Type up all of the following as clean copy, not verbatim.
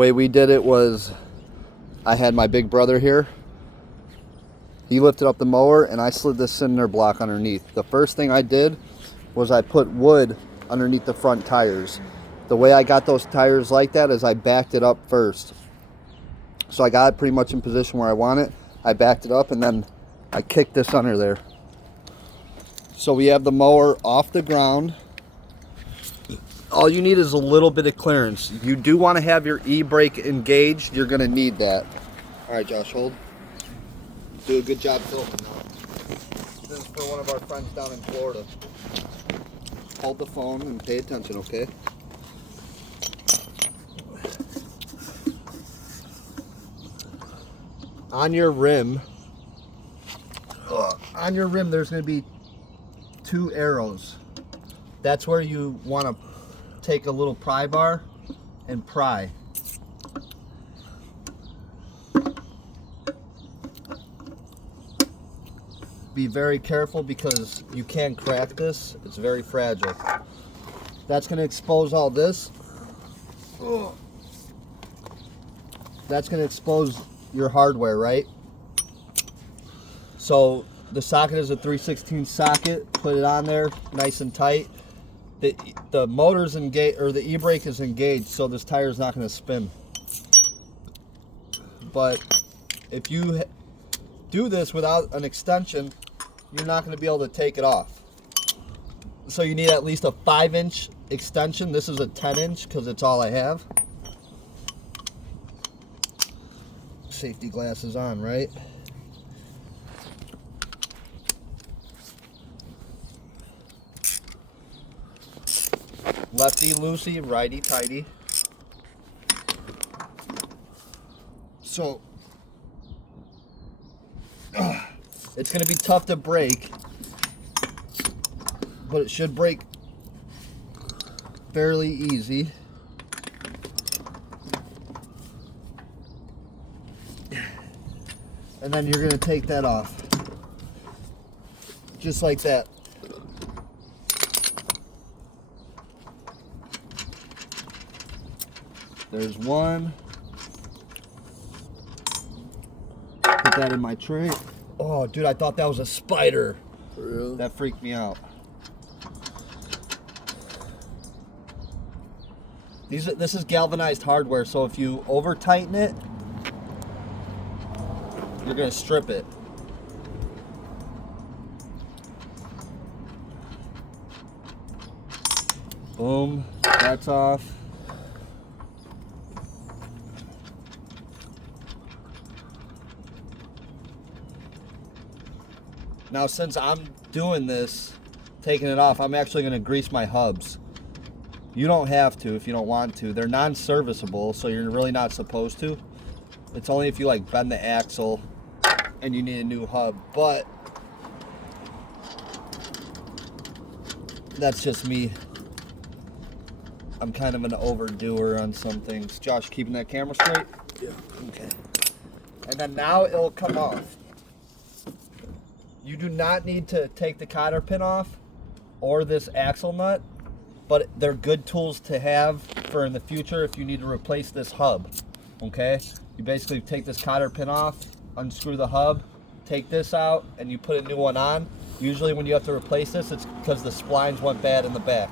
way we did it was I had my big brother here. He lifted up the mower and I slid this cinder block underneath. The first thing I did was I put wood underneath the front tires. The way I got those tires like that is I backed it up first. So I got it pretty much in position where I want it. I backed it up and then I kicked this under there. So we have the mower off the ground. All you need is a little bit of clearance. You do want to have your e-brake engaged. You're going to need that. All right, Josh, hold. Do a good job filming now. This is for one of our friends down in Florida. Hold the phone and pay attention, okay? On your rim, there's going to be 2 arrows. That's where you want to take a little pry bar and pry. Be very careful because you can crack this. It's very fragile. That's going to expose all this. That's going to expose your hardware, right? So the socket is a 3/16 socket. Put it on there nice and tight. The motor's engaged, or the e-brake is engaged, so this tire is not going to spin. But if you do this without an extension, you're not going to be able to take it off. So you need at least a 5-inch extension. This is a 10-inch because it's all I have. Safety glasses on, right? Lefty loosey, righty tighty. So it's going to be tough to break, but it should break fairly easy. And then you're going to take that off. Just like that. There's one. Put that in my tray. Oh, dude, I thought that was a spider. For real? That freaked me out. This is galvanized hardware, so if you over tighten it, you're gonna strip it. Boom, that's off. Now, since I'm doing this, taking it off, I'm actually gonna grease my hubs. You don't have to if you don't want to. They're non-serviceable, so you're really not supposed to. It's only if you like bend the axle and you need a new hub, but that's just me. I'm kind of an overdoer on some things. Josh, keeping that camera straight? Yeah. Okay. And then now it'll come off. You do not need to take the cotter pin off or this axle nut, but they're good tools to have for in the future if you need to replace this hub, okay? You basically take this cotter pin off, unscrew the hub, take this out, and you put a new one on. Usually when you have to replace this, it's because the splines went bad in the back.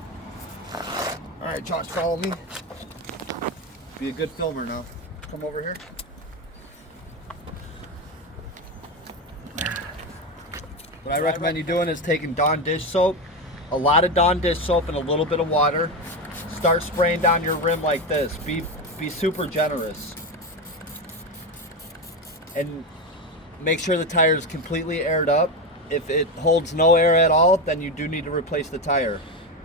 All right, Josh, follow me. Be a good filmer now. Come over here. What I recommend you doing is taking Dawn dish soap, a lot of Dawn dish soap and a little bit of water. Start spraying down your rim like this. Be super generous. And make sure the tire is completely aired up. If it holds no air at all, then you do need to replace the tire.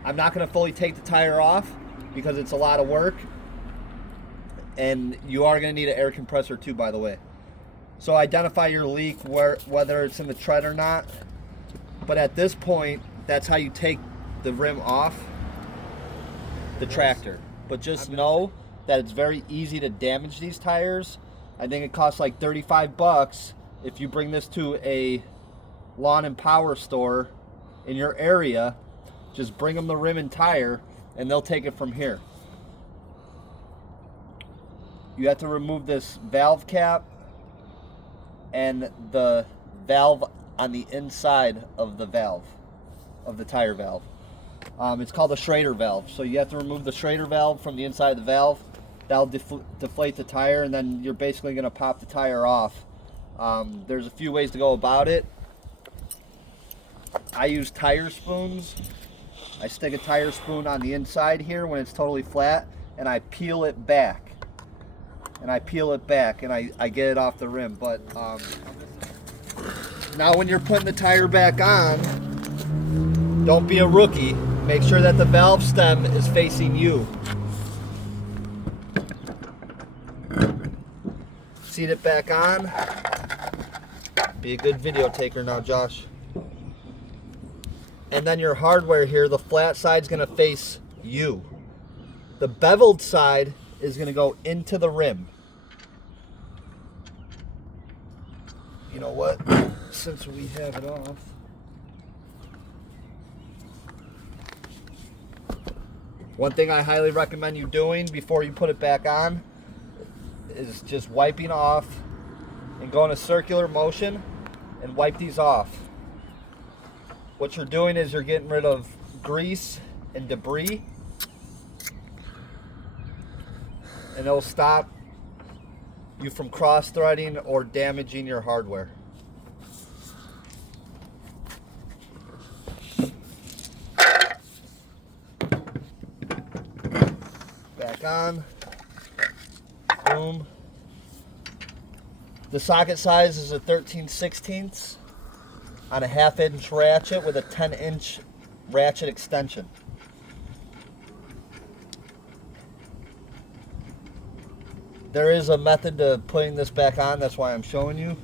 I'm not going to fully take the tire off because it's a lot of work. And you are going to need an air compressor too, by the way. So identify your leak, whether it's in the tread or not. But at this point, that's how you take the rim off the tractor. But just know that it's very easy to damage these tires. I think it costs like 35 bucks if you bring this to a lawn and power store in your area. Just bring them the rim and tire and they'll take it from here. You have to remove this valve cap and the valve on the inside of the valve, of the tire valve. It's called a Schrader valve. So you have to remove the Schrader valve from the inside of the valve. That'll deflate the tire, and then you're basically going to pop the tire off. There's a few ways to go about it. I use tire spoons. I stick a tire spoon on the inside here when it's totally flat, and I peel it back. And I get it off the rim. But now when you're putting the tire back on, don't be a rookie. Make sure that the valve stem is facing you. Seat it back on. Be a good video taker now, Josh. And then your hardware here, the flat side's gonna face you. The beveled side is gonna go into the rim. You know what? Since we have it off, one thing I highly recommend you doing before you put it back on is just wiping off and go in a circular motion and wipe these off. What you're doing is you're getting rid of grease and debris, and it'll stop you from cross-threading or damaging your hardware. Back on. Boom. The socket size is a 13/16 on a 1/2-inch ratchet with a 10-inch ratchet extension. There is a method to putting this back on, that's why I'm showing you.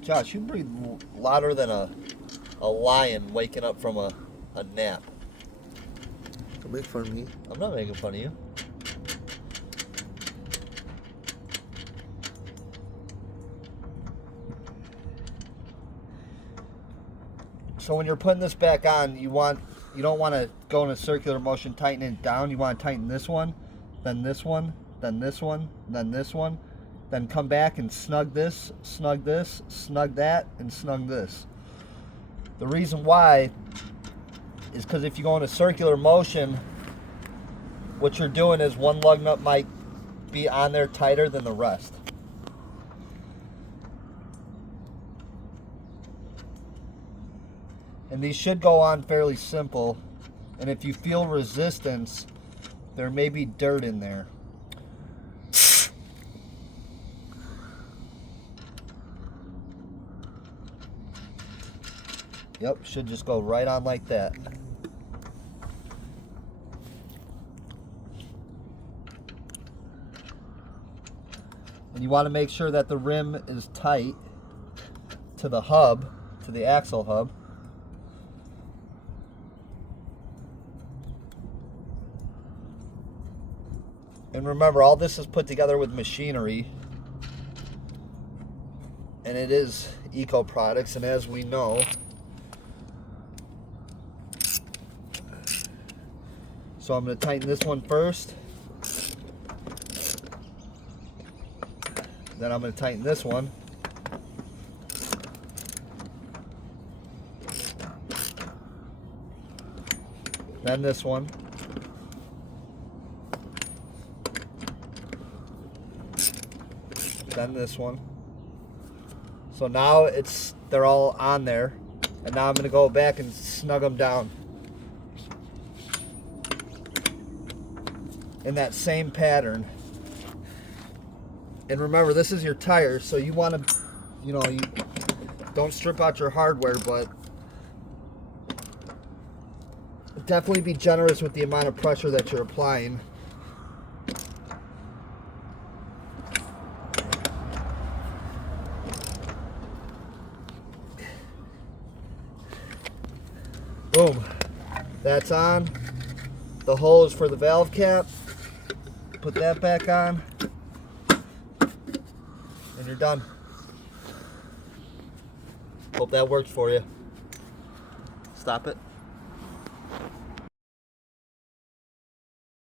Josh, you breathe louder than a lion waking up from a nap. Don't make fun of me. I'm not making fun of you. So when you're putting this back on, you don't want to go in a circular motion, tighten it down. You want to tighten this one, then this one, then this one, then this one, then come back and snug this, snug that, and snug this. The reason why is because if you go in a circular motion, what you're doing is one lug nut might be on there tighter than the rest. And these should go on fairly simple. And if you feel resistance, there may be dirt in there. Yep, should just go right on like that. And you want to make sure that the rim is tight to the hub, to the axle hub. And remember, all this is put together with machinery, and it is eco products, and as we know, so I'm going to tighten this one first, then I'm going to tighten this one, then this one, then this one. So now they're all on there, and now I'm going to go back and snug them down in that same pattern. And remember, this is your tire, so you want to, you don't strip out your hardware, but definitely be generous with the amount of pressure that you're applying. Boom. That's on. The hole is for the valve cap. Put that back on. And you're done. Hope that works for you. Stop it.